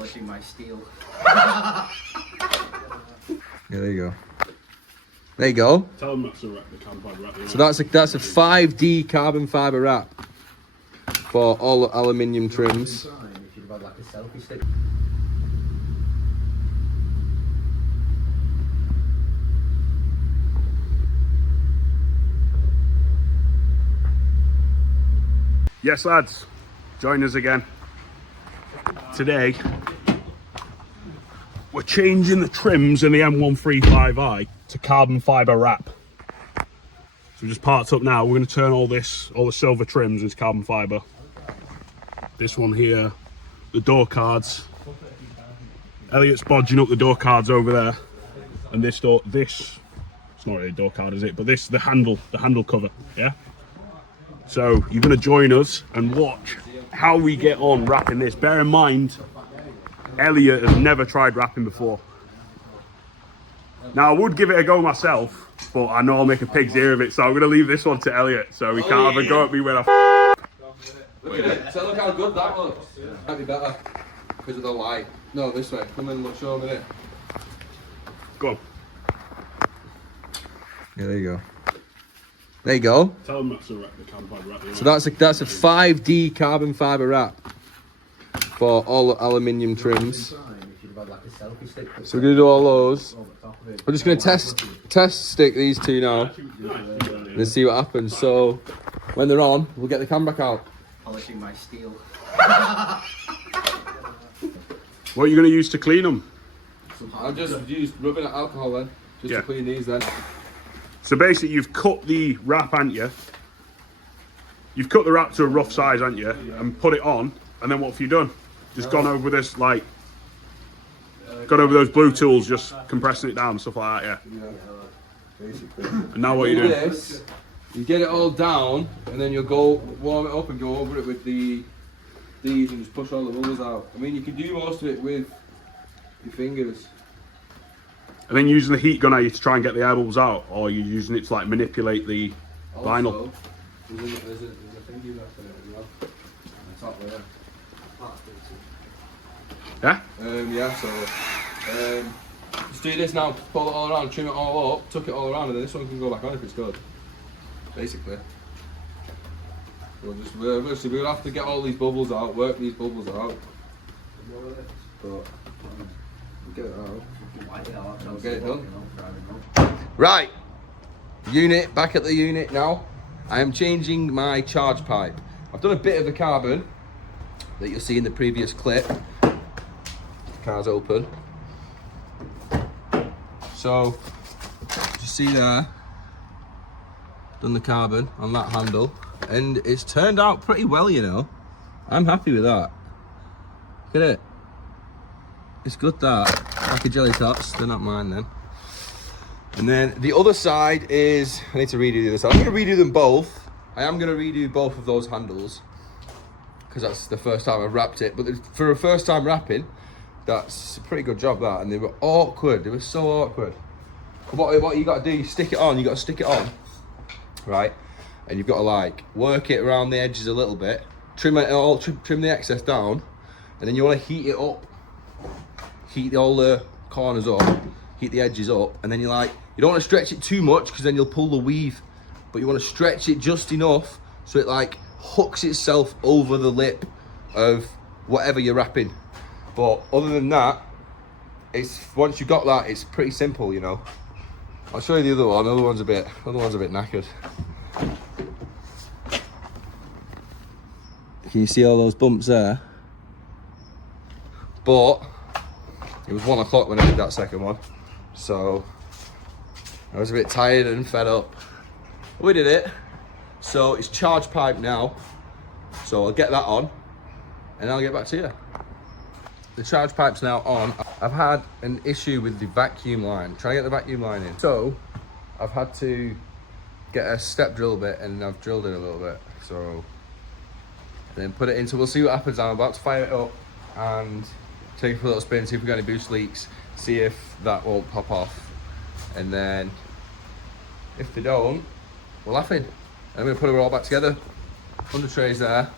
polishing my steel. Yeah, there you go. There you go. Tell them that's the carbon fibre wrap. So that's a 5D carbon fibre wrap for all the aluminium trims. If you'd have had like a selfie stick. Yes, lads, join us again. Today, we're changing the trims in the M135i to carbon fibre wrap. So we just parked up now. We're going to turn all the silver trims into carbon fibre. This one here, the door cards. Elliot's bodging up the door cards over there, and this it's not really a door card, is it? But the handle cover, yeah. So you're going to join us and watch how we get on wrapping this. Bear in mind, Elliot has never tried wrapping before. Now I would give it a go myself, but I know I'll make a pig's ear of it, so I'm going to leave this one to Elliot, so he can't have a go at me when I Look at it. So look how good that looks. Might be better because of the light. No, this way. Come in and show me it. Go on. Yeah, there you go. There you go. Tell them that's the carbon fibre wrap. So that's a 5D carbon fibre wrap for all the aluminium trims. If you'd have had like a selfie stick. So we're gonna do all those. We're just gonna test stick these two now and see what happens. So when they're on, we'll get the camera back out. Polishing my steel. What are you going to use to clean them? I'll just use rubbing alcohol then, just to clean these then. So basically you've cut the wrap, haven't you? You've cut the wrap to a rough size, haven't you? And put it on, and then what have you done? Just gone over this, like, got over those blue tools, just compressing it down and stuff like that, yeah? Basically. And now what are you doing? This, you get it all down, and then you'll go warm it up and go over it with these and just push all the bubbles out. I mean, you can do most of it with your fingers. And then using the heat gun, are you to try and get the air bubbles out, or are you using it to like manipulate the vinyl? Also, there's a thingy left in it as well. On top there. Yeah? Yeah, so let's do this now, pull it all around, trim it all up, tuck it all around, and then this one can go back on if it's good. Basically. We'll have to get all these bubbles out, work these bubbles out. But we'll get it out. We'll get it done. Right, unit, back at the unit now. I am changing my charge pipe. I've done a bit of the carbon that you'll see in the previous clip. The car's open. So, you see there, done the carbon on that handle, and it's turned out pretty well, you know. I'm happy with that. Look at it. It's good, that. Like a jelly tots, they're not mine then. And then the other side is, I need to redo the other side. I'm gonna redo them both. I am gonna redo both of those handles, because that's the first time I've wrapped it. But for a first time wrapping, that's a pretty good job, that. And they were awkward, they were so awkward. What you gotta do, you stick it on, right? And you've got to like work it around the edges a little bit, trim the excess down, and then you want to heat it up, heat all the corners up, heat the edges up, and then you don't want to stretch it too much because then you'll pull the weave, but you want to stretch it just enough so it like hooks itself over the lip of whatever you're wrapping. But other than that, once you've got that, it's pretty simple, you know. I'll show you the other one. The other one's a bit knackered. Can you see all those bumps there? But it was 1 o'clock when I did that second one, so I was a bit tired and fed up. We did it. So it's charge pipe now. So I'll get that on, and I'll get back to you. The charge pipe's now on. I've had an issue with the vacuum line, trying to get the vacuum line in. So I've had to get a step drill bit, and I've drilled it a little bit. So then put it in, so we'll see what happens. I'm about to fire it up and take it for a little spin, see if we've got any boost leaks, see if that won't pop off. And then if they don't, we're laughing. I'm gonna put it all back together. 100 trays there.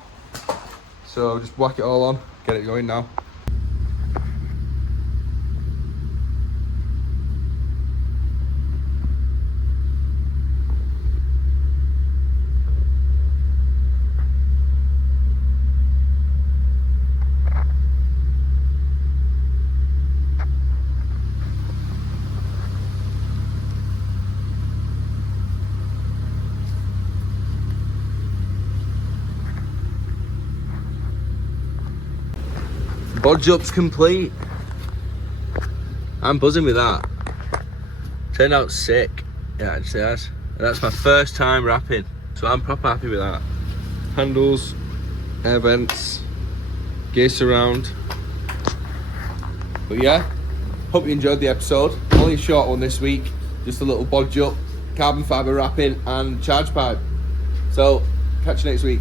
So just whack it all on, get it going now. Bodge up's complete. I'm buzzing with that. Turned out sick. Yeah, actually has. And that's my first time wrapping, so I'm proper happy with that. Handles, air vents, gear surround. But yeah, hope you enjoyed the episode. Only a short one this week. Just a little bodge up, carbon fibre wrapping and charge pipe. So, catch you next week.